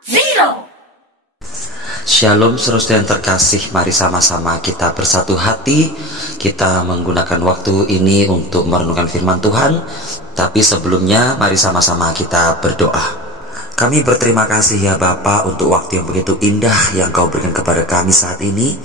Zero. Shalom saudara yang terkasih, mari sama-sama kita bersatu hati. Kita menggunakan waktu ini untuk merenungkan firman Tuhan. Tapi sebelumnya mari sama-sama kita berdoa. Kami berterima kasih ya Bapa untuk waktu yang begitu indah yang Kau berikan kepada kami saat ini.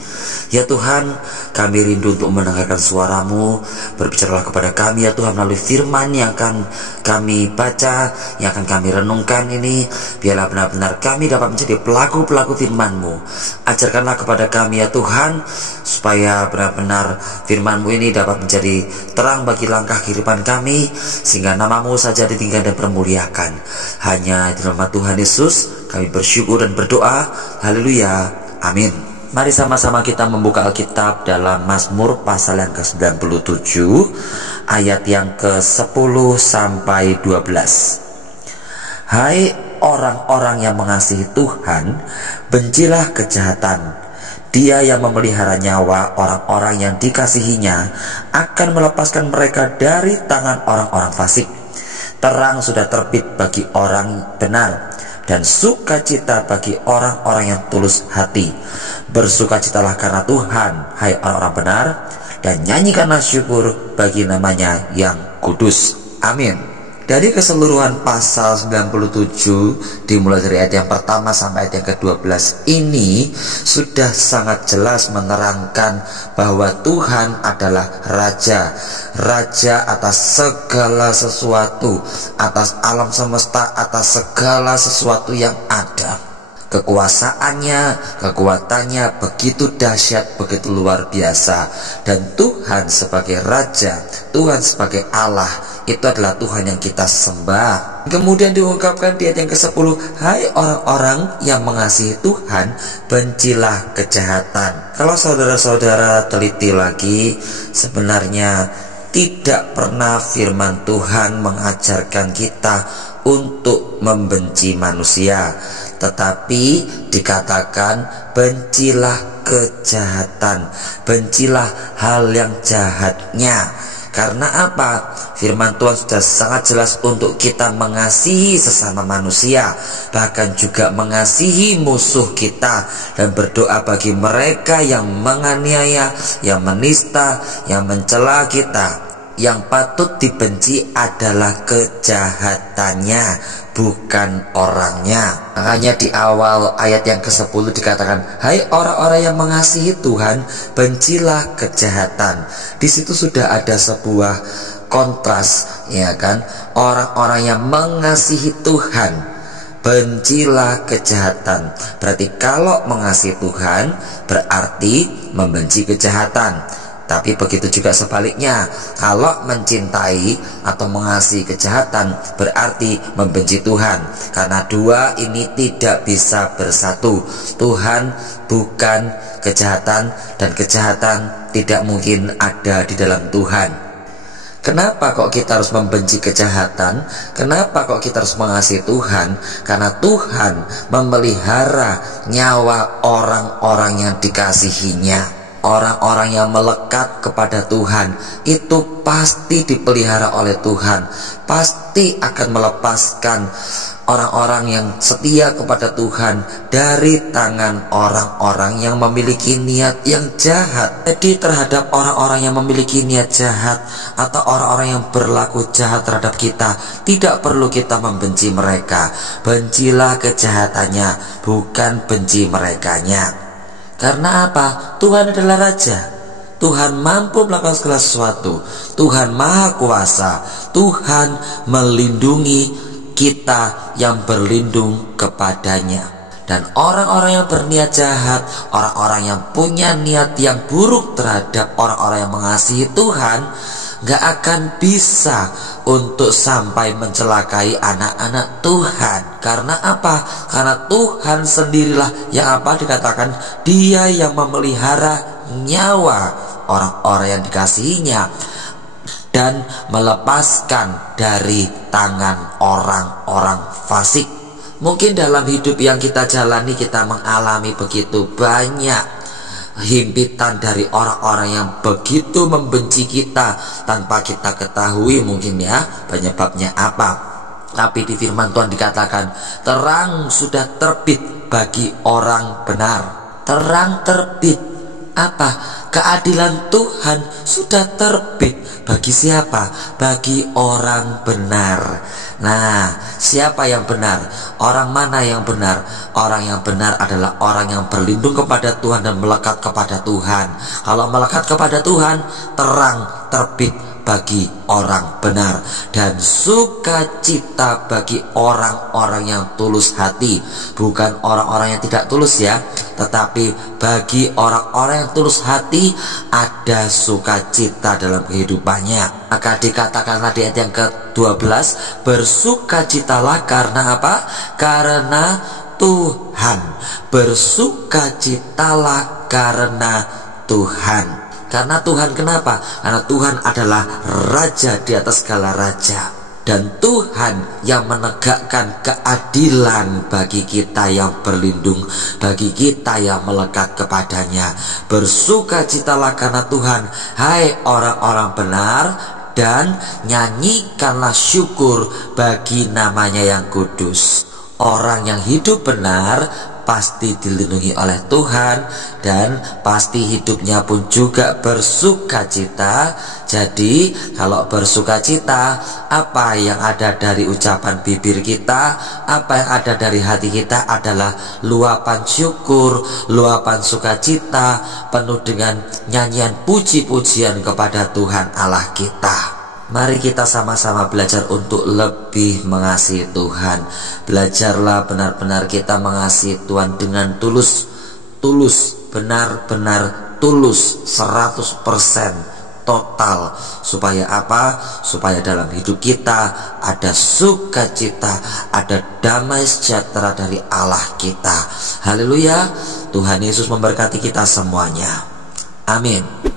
Ya Tuhan, kami rindu untuk mendengarkan suara-Mu. Berbicaralah kepada kami ya Tuhan melalui firman yang akan kami baca, yang akan kami renungkan ini. Biarlah benar-benar kami dapat menjadi pelaku-pelaku firman-Mu. Ajarkanlah kepada kami ya Tuhan, supaya benar-benar firman-Mu ini dapat menjadi terang bagi langkah kehidupan kami, sehingga nama-Mu saja ditinggikan dan dipermuliakan. Hanya di dalam Tuhan Yesus kami bersyukur dan berdoa. Haleluya, amin. Mari sama-sama kita membuka Alkitab dalam Mazmur pasal yang ke-97 ayat yang ke-10 sampai 12. Hai orang-orang yang mengasihi Tuhan, bencilah kejahatan. Dia yang memelihara nyawa orang-orang yang dikasihinya akan melepaskan mereka dari tangan orang-orang fasik. Terang sudah terbit bagi orang benar, dan sukacita bagi orang-orang yang tulus hati. Bersukacitalah karena Tuhan, hai orang-orang benar, dan nyanyikanlah syukur bagi namanya yang kudus. Amin. Dari keseluruhan pasal 97 dimulai dari ayat yang pertama sampai ayat yang ke-12 ini sudah sangat jelas menerangkan bahwa Tuhan adalah Raja atas segala sesuatu, atas alam semesta, atas segala sesuatu yang ada. Kekuasaannya, kekuatannya begitu dahsyat, begitu luar biasa. Dan Tuhan sebagai Raja, Tuhan sebagai Allah, itu adalah Tuhan yang kita sembah. Kemudian diungkapkan di ayat yang ke-10, hai orang-orang yang mengasihi Tuhan, bencilah kejahatan. Kalau saudara-saudara teliti lagi, sebenarnya tidak pernah firman Tuhan mengajarkan kita untuk membenci manusia, tetapi dikatakan bencilah kejahatan, bencilah hal yang jahatnya. Karena apa? Firman Tuhan sudah sangat jelas untuk kita mengasihi sesama manusia, bahkan juga mengasihi musuh kita, dan berdoa bagi mereka yang menganiaya, yang menista, yang mencela kita. Yang patut dibenci adalah kejahatannya, bukan orangnya. Makanya di awal ayat yang ke-10 dikatakan, hai orang-orang yang mengasihi Tuhan, bencilah kejahatan. Di situ sudah ada sebuah kontras, ya kan? Orang-orang yang mengasihi Tuhan, bencilah kejahatan. Berarti kalau mengasihi Tuhan berarti membenci kejahatan. Tapi begitu juga sebaliknya, kalau mencintai atau mengasihi kejahatan berarti membenci Tuhan. Karena dua ini tidak bisa bersatu. Tuhan bukan kejahatan, dan kejahatan tidak mungkin ada di dalam Tuhan. Kenapa kok kita harus membenci kejahatan? Kenapa kok kita harus mengasihi Tuhan? Karena Tuhan memelihara nyawa orang-orang yang dikasihinya. Orang-orang yang melekat kepada Tuhan itu pasti dipelihara oleh Tuhan, pasti akan melepaskan orang-orang yang setia kepada Tuhan dari tangan orang-orang yang memiliki niat yang jahat. Jadi terhadap orang-orang yang memiliki niat jahat atau orang-orang yang berlaku jahat terhadap kita, tidak perlu kita membenci mereka. Bencilah kejahatannya, bukan benci merekanya. Karena apa? Tuhan adalah Raja. Tuhan mampu melakukan segala sesuatu. Tuhan Maha Kuasa. Tuhan melindungi kita yang berlindung kepadanya. Dan orang-orang yang berniat jahat, orang-orang yang punya niat yang buruk terhadap orang-orang yang mengasihi Tuhan, gak akan bisa untuk sampai mencelakai anak-anak Tuhan. Karena apa? Karena Tuhan sendirilah yang apa dikatakan, Dia yang memelihara nyawa orang-orang yang dikasihinya dan melepaskan dari tangan orang-orang fasik. Mungkin dalam hidup yang kita jalani kita mengalami begitu banyak himpitan dari orang-orang yang begitu membenci kita tanpa kita ketahui mungkin ya penyebabnya apa. Tapi di firman Tuhan dikatakan, terang sudah terbit bagi orang benar. Terang terbit. Apa? Keadilan Tuhan sudah terbit. Bagi siapa? Bagi orang benar. Nah, siapa yang benar? Orang mana yang benar? Orang yang benar adalah orang yang berlindung kepada Tuhan dan melekat kepada Tuhan. Kalau melekat kepada Tuhan, terang terbit bagi orang benar, dan sukacita bagi orang-orang yang tulus hati. Bukan orang-orang yang tidak tulus ya, tetapi bagi orang-orang yang tulus hati ada sukacita dalam kehidupannya. Maka dikatakan tadi ayat yang ke-12, bersukacitalah karena apa? Karena Tuhan. Bersukacitalah karena Tuhan. Karena Tuhan, kenapa? Karena Tuhan adalah Raja di atas segala raja. Dan Tuhan yang menegakkan keadilan bagi kita yang berlindung, bagi kita yang melekat kepadanya. Bersukacitalah karena Tuhan, hai orang-orang benar, dan nyanyikanlah syukur bagi namanya yang kudus. Orang yang hidup benar pasti dilindungi oleh Tuhan, dan pasti hidupnya pun juga bersukacita. Jadi kalau bersukacita, apa yang ada dari ucapan bibir kita, apa yang ada dari hati kita adalah luapan syukur, luapan sukacita, penuh dengan nyanyian puji-pujian kepada Tuhan Allah kita. Mari kita sama-sama belajar untuk lebih mengasihi Tuhan. Belajarlah benar-benar kita mengasihi Tuhan dengan tulus, benar-benar tulus, 100% total. Supaya apa? Supaya dalam hidup kita ada sukacita, ada damai sejahtera dari Allah kita. Haleluya. Tuhan Yesus memberkati kita semuanya. Amin.